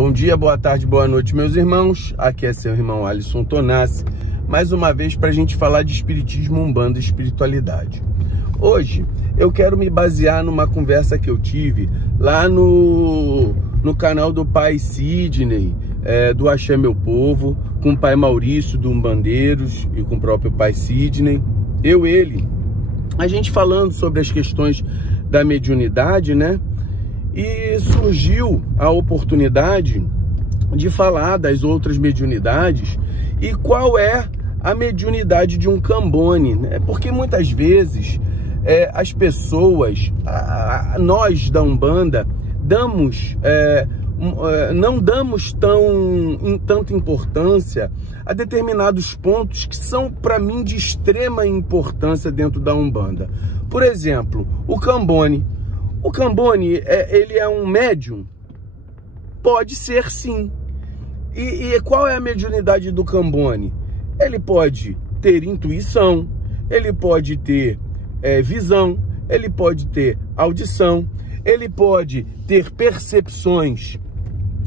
Bom dia, boa tarde, boa noite, meus irmãos. Aqui é seu irmão Alisson Tonassi, mais uma vez para a gente falar de espiritismo, umbanda e espiritualidade. Hoje eu quero me basear numa conversa que eu tive lá no canal do pai Sidney, do Axé Meu Povo, com o pai Maurício do Umbandeiros e com o próprio pai Sidney. A gente falando sobre as questões da mediunidade, né? E surgiu a oportunidade de falar das outras mediunidades e qual é a mediunidade de um Cambone, né? Porque muitas vezes as pessoas, nós da Umbanda, não damos tanta importância a determinados pontos que são, para mim, de extrema importância dentro da Umbanda. Por exemplo, o Cambone. O Cambone, ele é um médium? Pode ser, sim. E qual é a mediunidade do Cambone? Ele pode ter intuição, ele pode ter visão, ele pode ter audição, ele pode ter percepções,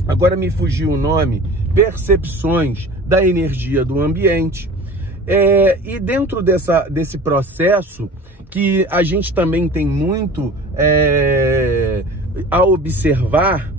agora me fugiu o nome, percepções da energia do ambiente. E dentro desse processo, que a gente também tem muito a observar,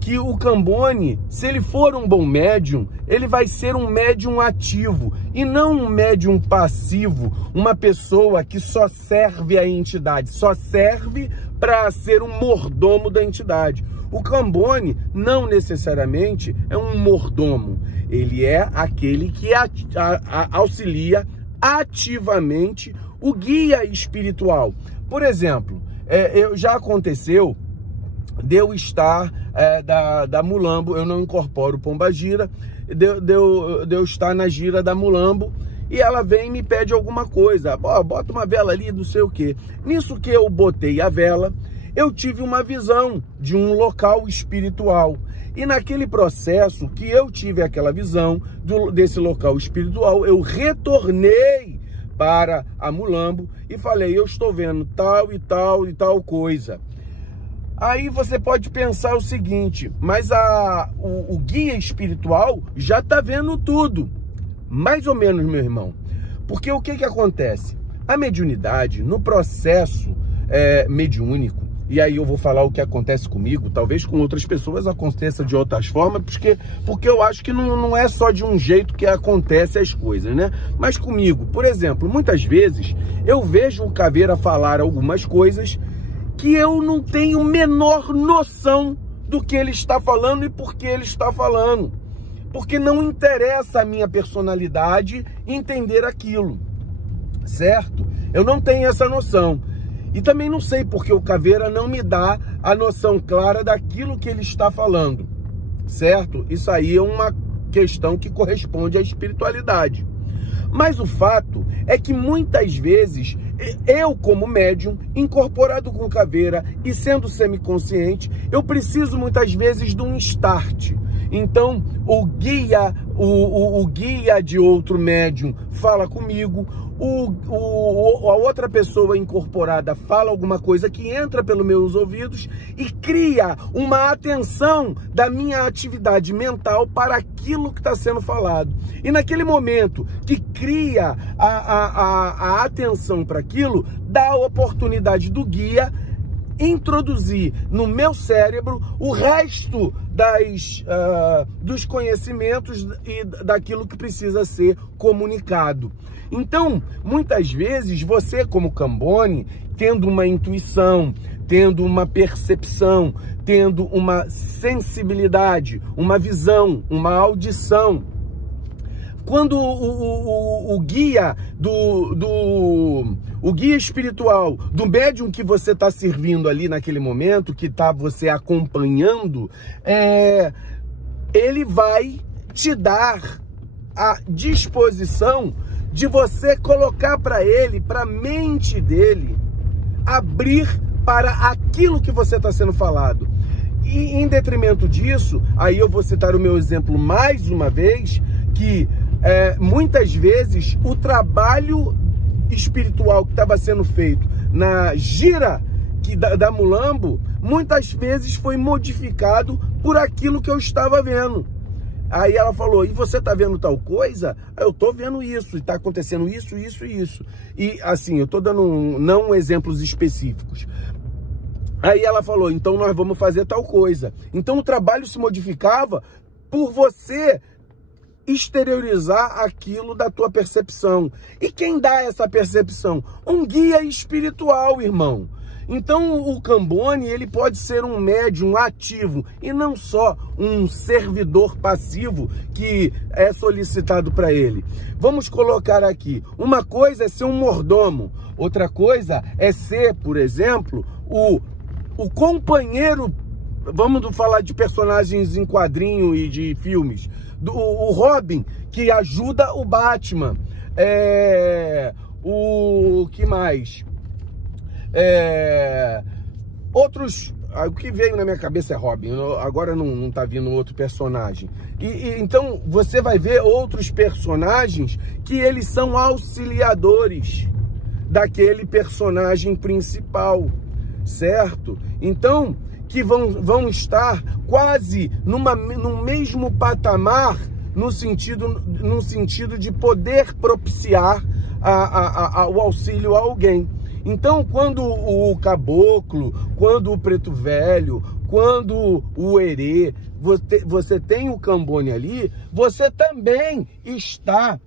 que o Cambone, se ele for um bom médium, ele vai ser um médium ativo e não um médium passivo, uma pessoa que só serve à entidade, só serve para ser um mordomo da entidade. O Cambone não necessariamente é um mordomo, ele é aquele que auxilia ativamente o guia espiritual. Por exemplo, já aconteceu de eu estar da Mulambo, eu não incorporo Pombagira, de eu estar na gira da Mulambo e ela vem e me pede alguma coisa, bota uma vela ali, não sei o que. Nisso que eu botei a vela, eu tive uma visão de um local espiritual. E naquele processo que eu tive aquela visão desse local espiritual, eu retornei para a Mulambo e falei, eu estou vendo tal e tal e tal coisa. Aí você pode pensar o seguinte, mas o guia espiritual já está vendo tudo. Mais ou menos, meu irmão. Porque o que acontece? A mediunidade, no processo mediúnico, e aí eu vou falar o que acontece comigo, talvez com outras pessoas aconteça de outras formas, porque eu acho que não é só de um jeito que acontece as coisas, né? Mas comigo, por exemplo, muitas vezes eu vejo o Caveira falar algumas coisas que eu não tenho menor noção do que ele está falando e por que ele está falando. Porque não interessa a minha personalidade entender aquilo, certo? Eu não tenho essa noção. E também não sei porque o Caveira não me dá a noção clara daquilo que ele está falando, certo? Isso aí é uma questão que corresponde à espiritualidade. Mas o fato é que muitas vezes eu, como médium, incorporado com Caveira e sendo semiconsciente, eu preciso muitas vezes de um start. Então, o guia de outro médium fala comigo, a outra pessoa incorporada fala alguma coisa que entra pelos meus ouvidos e cria uma atenção da minha atividade mental para aquilo que está sendo falado. E naquele momento que cria a atenção para aquilo, dá a oportunidade do guia introduzir no meu cérebro o resto dos conhecimentos e daquilo que precisa ser comunicado. Então, muitas vezes, você como Cambone, tendo uma intuição, tendo uma percepção, tendo uma sensibilidade, uma visão, uma audição, quando o guia o guia espiritual do médium que você está servindo ali naquele momento, que está você acompanhando, ele vai te dar a disposição de você colocar para ele, para a mente dele, abrir para aquilo que você está sendo falado. E em detrimento disso, aí eu vou citar o meu exemplo mais uma vez, que muitas vezes o trabalho espiritual que estava sendo feito na gira da Mulambo, muitas vezes foi modificado por aquilo que eu estava vendo. Aí ela falou, e você tá vendo tal coisa? Eu tô vendo isso, e tá acontecendo isso, isso e isso. E assim, eu tô dando não exemplos específicos. Aí ela falou, então nós vamos fazer tal coisa. Então o trabalho se modificava por você exteriorizar aquilo da tua percepção. E quem dá essa percepção? Um guia espiritual, irmão. Então o Cambone, ele pode ser um médium ativo e não só um servidor passivo que é solicitado para ele. Vamos colocar aqui, uma coisa é ser um mordomo, outra coisa é ser, por exemplo, o companheiro, vamos falar de personagens em quadrinho e de filmes, o Robin, que ajuda o Batman, o que mais? Outros, o que veio na minha cabeça é Robin, agora não tá vindo outro personagem. Então você vai ver outros personagens que eles são auxiliadores daquele personagem principal, certo? Então, que vão estar quase no mesmo patamar, no sentido de poder propiciar o auxílio a alguém. Então, quando o caboclo, quando o preto velho, quando o herê, você tem o Cambone ali, você também está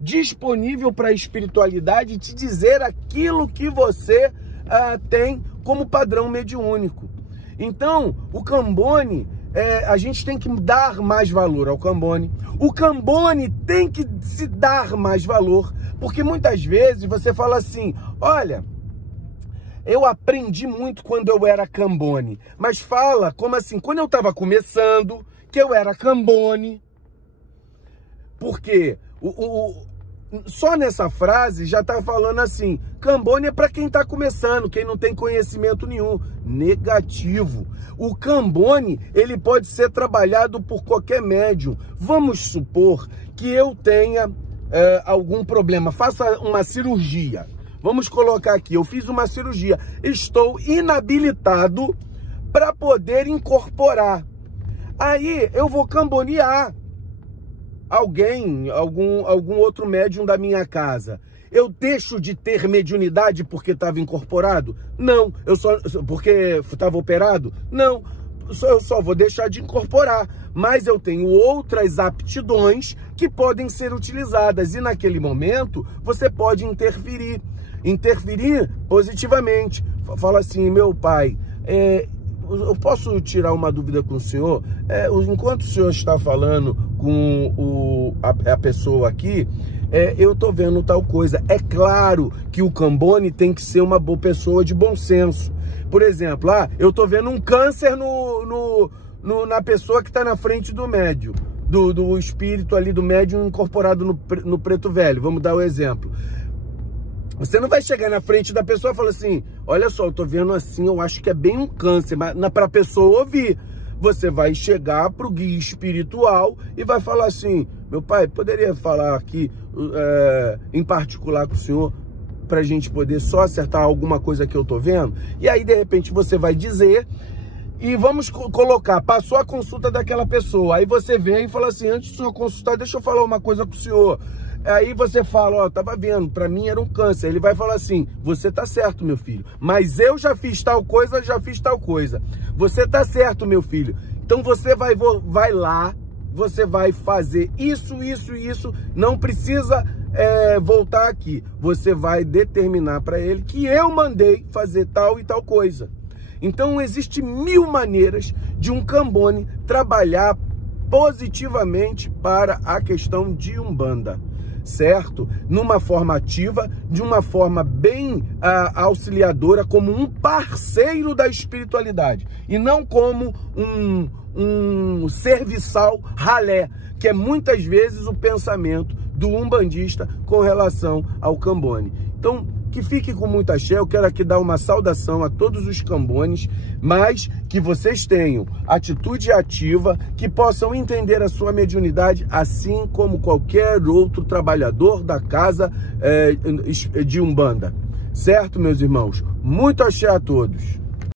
disponível para a espiritualidade te dizer aquilo que você tem como padrão mediúnico. Então, o Cambone, a gente tem que dar mais valor ao Cambone. O Cambone tem que se dar mais valor, porque muitas vezes você fala assim, olha, eu aprendi muito quando eu era Cambone, mas fala como assim, quando eu estava começando, que eu era Cambone, porque só nessa frase já está falando assim, Cambone é para quem está começando, quem não tem conhecimento nenhum. Negativo. O Cambone, ele pode ser trabalhado por qualquer médium. Vamos supor que eu tenha algum problema, faça uma cirurgia. Vamos colocar aqui, eu fiz uma cirurgia, estou inabilitado para poder incorporar. Aí eu vou cambonear alguém, algum outro médium da minha casa. Eu deixo de ter mediunidade porque estava incorporado? Não. Porque estava operado? Não. Eu só vou deixar de incorporar. Mas eu tenho outras aptidões que podem ser utilizadas. E naquele momento, você pode interferir. Interferir positivamente. Fala assim, meu pai, eu posso tirar uma dúvida com o senhor? Enquanto o senhor está falando com a pessoa aqui, eu tô vendo tal coisa. É claro que o Cambone tem que ser uma boa pessoa de bom senso. Por exemplo, eu tô vendo um câncer na pessoa que está na frente do médium, do espírito ali do médium incorporado no preto velho. Vamos dar o exemplo. Você não vai chegar na frente da pessoa e falar assim, olha só, eu tô vendo assim, eu acho que é bem um câncer, mas para a pessoa ouvir. Você vai chegar para o guia espiritual e vai falar assim, meu pai, poderia falar aqui em particular com o senhor para a gente poder só acertar alguma coisa que eu tô vendo? E aí, de repente, você vai dizer e vamos colocar, passou a consulta daquela pessoa, aí você vem e fala assim, antes do senhor consultar, deixa eu falar uma coisa com o senhor. Aí você fala, ó, tava vendo, pra mim era um câncer. Ele vai falar assim, você tá certo, meu filho, mas eu já fiz tal coisa, já fiz tal coisa. Você tá certo, meu filho. Então você vai lá, você vai fazer isso, não precisa voltar aqui. Você vai determinar para ele que eu mandei fazer tal e tal coisa. Então existe 1000 maneiras de um Cambone trabalhar positivamente para a questão de Umbanda, certo? Numa forma ativa, de uma forma bem auxiliadora, como um parceiro da espiritualidade, e não como um serviçal ralé, que é muitas vezes o pensamento do umbandista com relação ao Cambone. Então, que fique com muita axé. Eu quero aqui dar uma saudação a todos os Cambones, mas que vocês tenham atitude ativa, que possam entender a sua mediunidade, assim como qualquer outro trabalhador da casa de Umbanda. Certo, meus irmãos? Muito axé a todos.